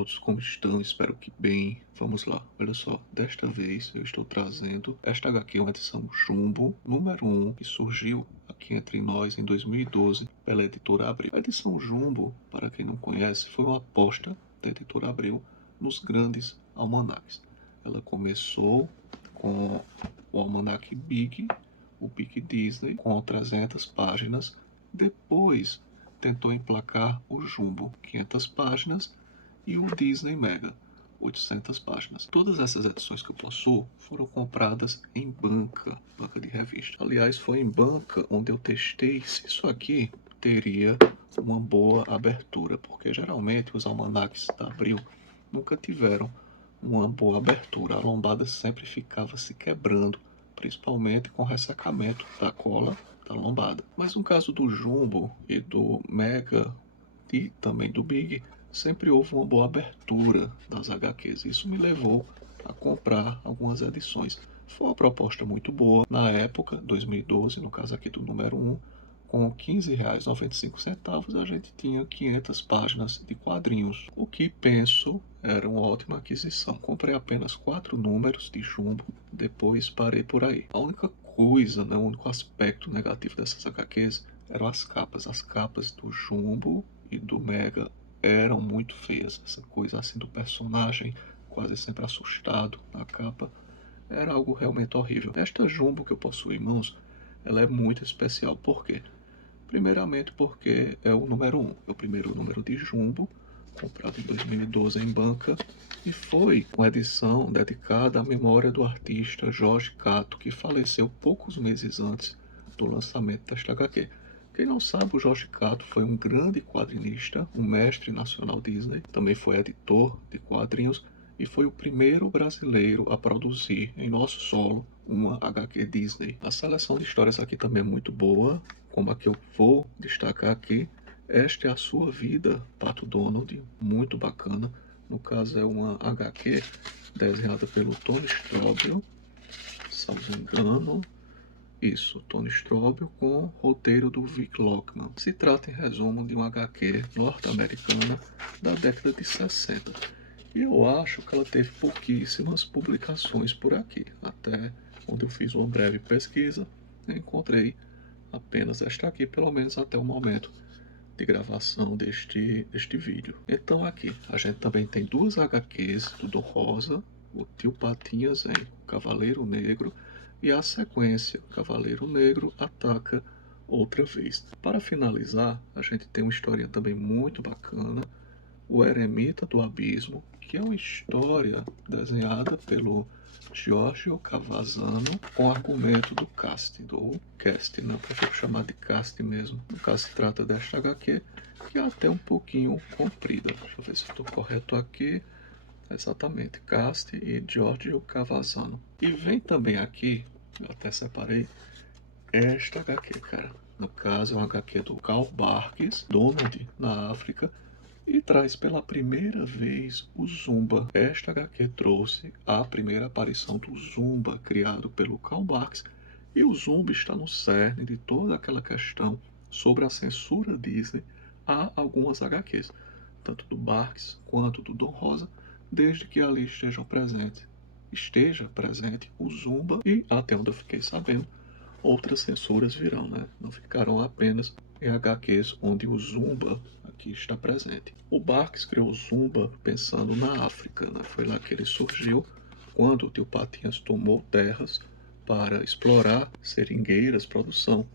todos, como estão? Espero que bem. Vamos lá, olha só, desta vez eu estou trazendo esta HQ, uma edição Jumbo, número 1, que surgiu aqui entre nós em 2012 pela Editora Abril. A edição Jumbo, para quem não conhece, foi uma aposta da Editora Abril nos grandes almanaques. Ela começou com o almanaque Big, o Big Disney, com 300 páginas. Depois tentou emplacar o Jumbo, 500 páginas, e o Disney Mega, 800 páginas. Todas essas edições que eu possuo foram compradas em banca de revista. Aliás, foi em banca onde eu testei se isso aqui teria uma boa abertura, porque geralmente os almanaques da Abril nunca tiveram uma boa abertura. A lombada sempre ficava se quebrando, principalmente com ressecamento da cola da lombada. Mas no caso do Jumbo e do Mega e também do Big, sempre houve uma boa abertura das HQs. Isso me levou a comprar algumas edições. Foi uma proposta muito boa. Na época, 2012, no caso aqui do número 1, com R$ 15,95 a gente tinha 500 páginas de quadrinhos, o que penso era uma ótima aquisição. Comprei apenas 4 números de Jumbo, depois parei por aí. A única coisa, né, o único aspecto negativo dessas HQs eram as capas. As capas do Jumbo e do Mega eram muito feias. Essa coisa assim do personagem quase sempre assustado na capa era algo realmente horrível. Esta Jumbo que eu possuo em mãos, ela é muito especial. Por quê? Primeiramente porque é o número 1, é o primeiro número de Jumbo, comprado em 2012 em banca, e foi uma edição dedicada à memória do artista Jorge Cato, que faleceu poucos meses antes do lançamento desta HQ. Quem não sabe, o Jorge Cato foi um grande quadrinista, um mestre nacional Disney, também foi editor de quadrinhos e foi o primeiro brasileiro a produzir em nosso solo uma HQ Disney. A seleção de histórias aqui também é muito boa, como a que eu vou destacar aqui. Esta é a Sua Vida, Pato Donald, muito bacana. No caso é uma HQ desenhada pelo Tony Strobel, salvo engano. Isso, Tony Strobel com roteiro do Vic Lockman. Se trata, em resumo, de uma HQ norte-americana da década de 60. E eu acho que ela teve pouquíssimas publicações por aqui. Até onde eu fiz uma breve pesquisa, eu encontrei apenas esta aqui, pelo menos até o momento de gravação deste vídeo. Então aqui, a gente também tem duas HQs do Dom Rosa, o Tio Patinhas em Cavaleiro Negro, e a sequência Cavaleiro Negro ataca outra vez. Para finalizar, a gente tem uma história também muito bacana, O Eremita do Abismo, que é uma história desenhada pelo Giorgio Cavazzano com argumento do casting, ou cast, não, prefiro chamar de cast mesmo. No caso se trata desta HQ, que é até um pouquinho comprida. Deixa eu ver se estou correto aqui. Exatamente, cast e Giorgio Cavazzano. E vem também aqui, eu até separei, esta HQ, cara. No caso é uma HQ do Karl Barks, Donald na África, e traz pela primeira vez o Zumba. Esta HQ trouxe a primeira aparição do Zumba, criado pelo Karl Barks, e o Zumba está no cerne de toda aquela questão sobre a censura Disney a algumas HQs, tanto do Barks quanto do Dom Rosa, desde que ali esteja presente o Zumba e, até onde eu fiquei sabendo, outras censuras virão, né? Não ficarão apenas em HQs onde o Zumba aqui está presente. O Barks criou o Zumba pensando na África, né? Foi lá que ele surgiu quando o Tio Patinhas tomou terras para explorar seringueiras, produção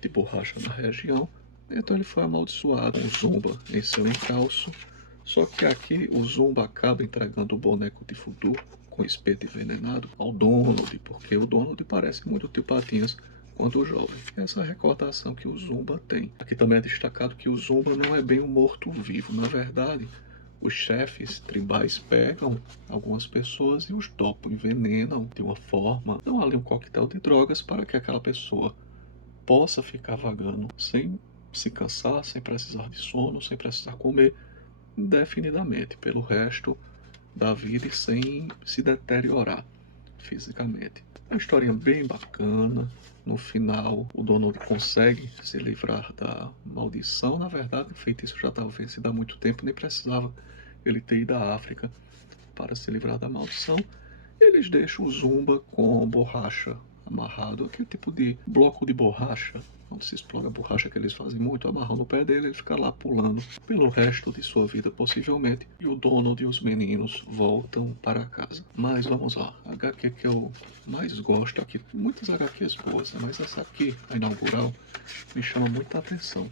de borracha na região. Então ele foi amaldiçoado com o Zumba em seu encalço. Só que aqui o Zumba acaba entregando o boneco de voodoo com espeto envenenado ao Donald, porque o Donald parece muito o Tio Patinhas quando jovem. Essa recordação que o Zumba tem. Aqui também é destacado que o Zumba não é bem um morto-vivo. Na verdade, os chefes tribais pegam algumas pessoas e os dopam, envenenam de uma forma, dão ali um coquetel de drogas para que aquela pessoa possa ficar vagando sem se cansar, sem precisar de sono, sem precisar comer, indefinidamente pelo resto da vida e sem se deteriorar fisicamente. É uma historinha bem bacana. No final, o Donald consegue se livrar da maldição. Na verdade, o feitiço já estava vencido há muito tempo, nem precisava ele ter ido à África para se livrar da maldição. Eles deixam o Zumba com borracha amarrado, aquele tipo de bloco de borracha, onde se explora a borracha que eles fazem muito, amarram no pé dele, ele fica lá pulando pelo resto de sua vida, possivelmente, e o Donald e os meninos voltam para casa. Mas vamos lá, a HQ que eu mais gosto aqui, muitas HQs boas, né? Mas essa aqui, a inaugural, me chama muita atenção.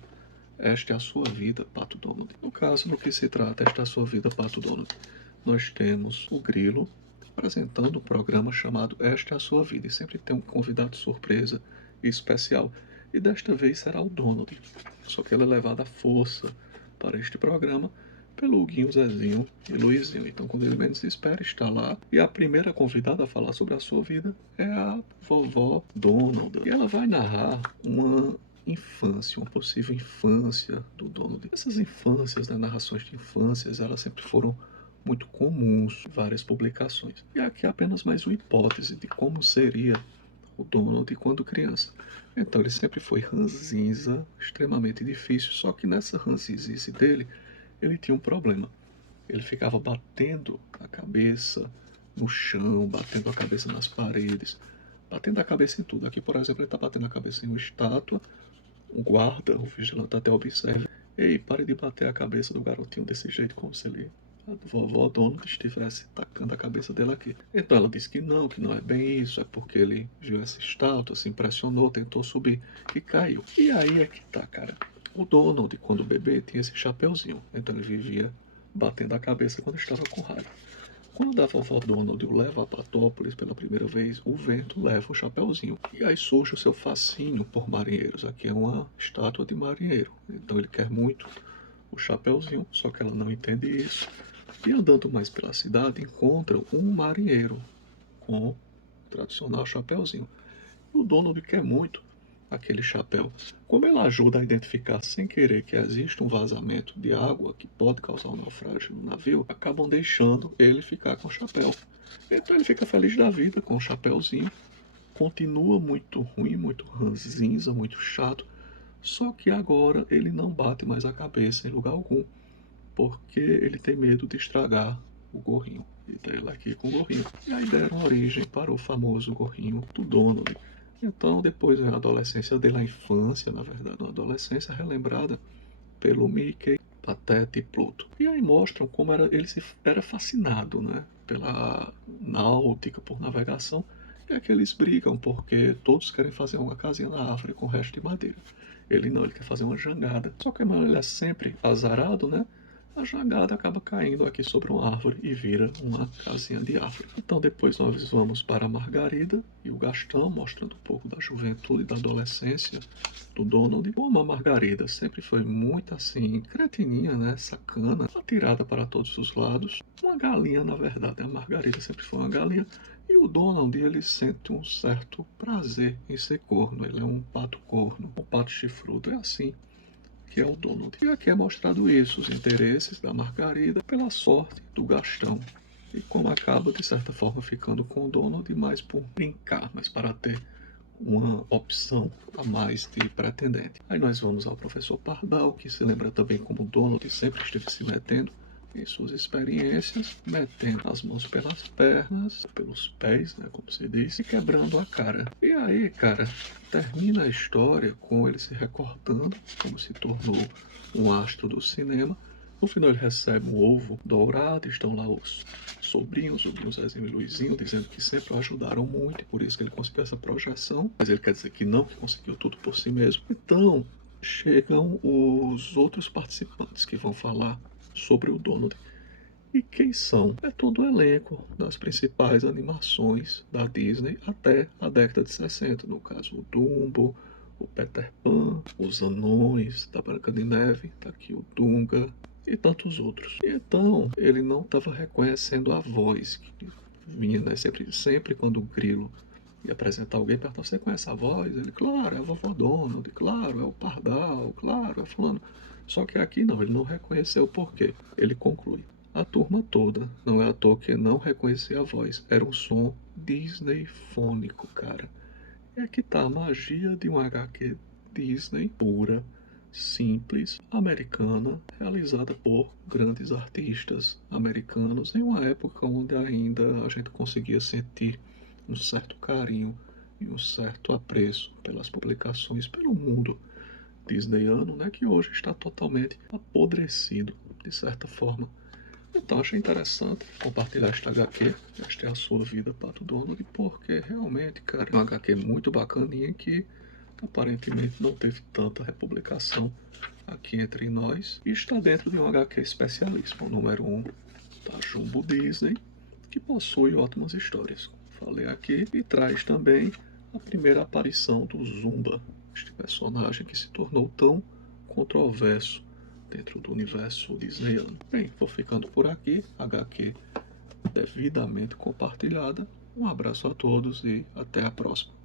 Esta é a sua vida, Pato Donald. No caso, no que se trata, esta é a sua vida, Pato Donald. Nós temos o Grilo apresentando um programa chamado Esta é a Sua Vida, e sempre tem um convidado surpresa e especial. E desta vez será o Donald. Só que ele é levado à força para este programa pelo Huguinho, Zezinho e Luizinho. Então, quando ele menos espera, está lá. E a primeira convidada a falar sobre a sua vida é a vovó Donald. E ela vai narrar uma infância, uma possível infância do Donald. Essas infâncias, né, narrações de infâncias, elas sempre foram muito comuns em várias publicações. E aqui é apenas mais uma hipótese de como seria o Donald quando criança. Então ele sempre foi ranzinza, extremamente difícil, só que nessa ranzinzice dele, ele tinha um problema. Ele ficava batendo a cabeça no chão, batendo a cabeça nas paredes, batendo a cabeça em tudo. Aqui, por exemplo, ele está batendo a cabeça em uma estátua, o guarda, o vigilante até observa. Ei, pare de bater a cabeça do garotinho desse jeito, como se ele, a vovó Donald, estivesse tacando a cabeça dele aqui. Então ela disse que não é bem isso, é porque ele viu essa estátua, se impressionou, tentou subir e caiu. E aí é que tá, cara. O Donald, quando bebê, tinha esse chapeuzinho, então ele vivia batendo a cabeça quando estava com raiva. Quando a vovó Donald o leva a Patópolis pela primeira vez, o vento leva o chapeuzinho. E aí surge o seu fascínio por marinheiros. Aqui é uma estátua de marinheiro. Então ele quer muito o chapeuzinho, só que ela não entende isso. E andando mais pela cidade, encontra um marinheiro com o tradicional chapeuzinho. O Donald quer muito aquele chapéu. Como ela ajuda a identificar sem querer que existe um vazamento de água que pode causar um naufrágio no navio, acabam deixando ele ficar com o chapéu. Então ele fica feliz da vida com o chapéuzinho. Continua muito ruim, muito ranzinza, muito chato. Só que agora ele não bate mais a cabeça em lugar algum, porque ele tem medo de estragar o gorrinho. E tá ele aqui com o gorrinho. E aí deram origem para o famoso gorrinho do Donald. Então, depois vem a adolescência dele, a infância, na verdade, uma adolescência relembrada pelo Mickey, Pateta e Pluto. E aí mostram como era fascinado, né, pela náutica, por navegação, e é que eles brigam porque todos querem fazer uma casinha na árvore com resto de madeira. Ele não, ele quer fazer uma jangada. Só que ele é sempre azarado, né? A jangada acaba caindo aqui sobre uma árvore e vira uma casinha de árvore. Então depois nós vamos para a Margarida e o Gastão, mostrando um pouco da juventude e da adolescência do Donald. Como a Margarida sempre foi muito assim, cretininha, né? Sacana, atirada para todos os lados. Uma galinha, na verdade. A Margarida sempre foi uma galinha. E o Donald, ele sente um certo prazer em ser corno. Ele é um pato corno, um pato chifrudo. É assim que é o Donald. E aqui é mostrado isso, os interesses da Margarida pela sorte do Gastão. E como acaba, de certa forma, ficando com o Donald, mais por brincar, mas para ter uma opção a mais de pretendente. Aí nós vamos ao professor Pardal, que se lembra também como Donald sempre esteve se metendo em suas experiências, metendo as mãos pelas pernas, pelos pés, né, como se diz, e quebrando a cara. E aí, cara, termina a história com ele se recordando como se tornou um astro do cinema. No final ele recebe um ovo dourado, estão lá os sobrinhos, o Zezinho e Luizinho, dizendo que sempre o ajudaram muito, e por isso que ele conseguiu essa projeção, mas ele quer dizer que não, que conseguiu tudo por si mesmo. Então, chegam os outros participantes que vão falar sobre o Donald. E quem são? É todo o elenco das principais animações da Disney até a década de 60, no caso o Dumbo, o Peter Pan, os anões da Branca de Neve, tá aqui o Dunga e tantos outros. E então ele não estava reconhecendo a voz que vinha, né? Sempre quando o Grilo ia apresentar alguém, perguntava: você conhece a voz? Ele: claro, é a vovó Donald, claro, é o Pardal, claro, é fulano. Só que aqui não, ele não reconheceu o porquê. Ele conclui: a turma toda, não é à toa que não reconhecia a voz, era um som Disney fônico, cara. É que tá a magia de um HQ Disney pura, simples, americana, realizada por grandes artistas americanos em uma época onde ainda a gente conseguia sentir um certo carinho e um certo apreço pelas publicações pelo mundo disneyano, né, que hoje está totalmente apodrecido, de certa forma. Então achei interessante compartilhar esta HQ, esta é a sua vida, Pato Donald, porque realmente, cara, é uma HQ muito bacaninha que aparentemente não teve tanta republicação aqui entre nós e está dentro de um HQ especialíssimo, o número 1 da Jumbo Disney, que possui ótimas histórias. Falei aqui e traz também a primeira aparição do Zumba, este personagem que se tornou tão controverso dentro do universo disneyano. Bem, vou ficando por aqui, HQ devidamente compartilhada. Um abraço a todos e até a próxima.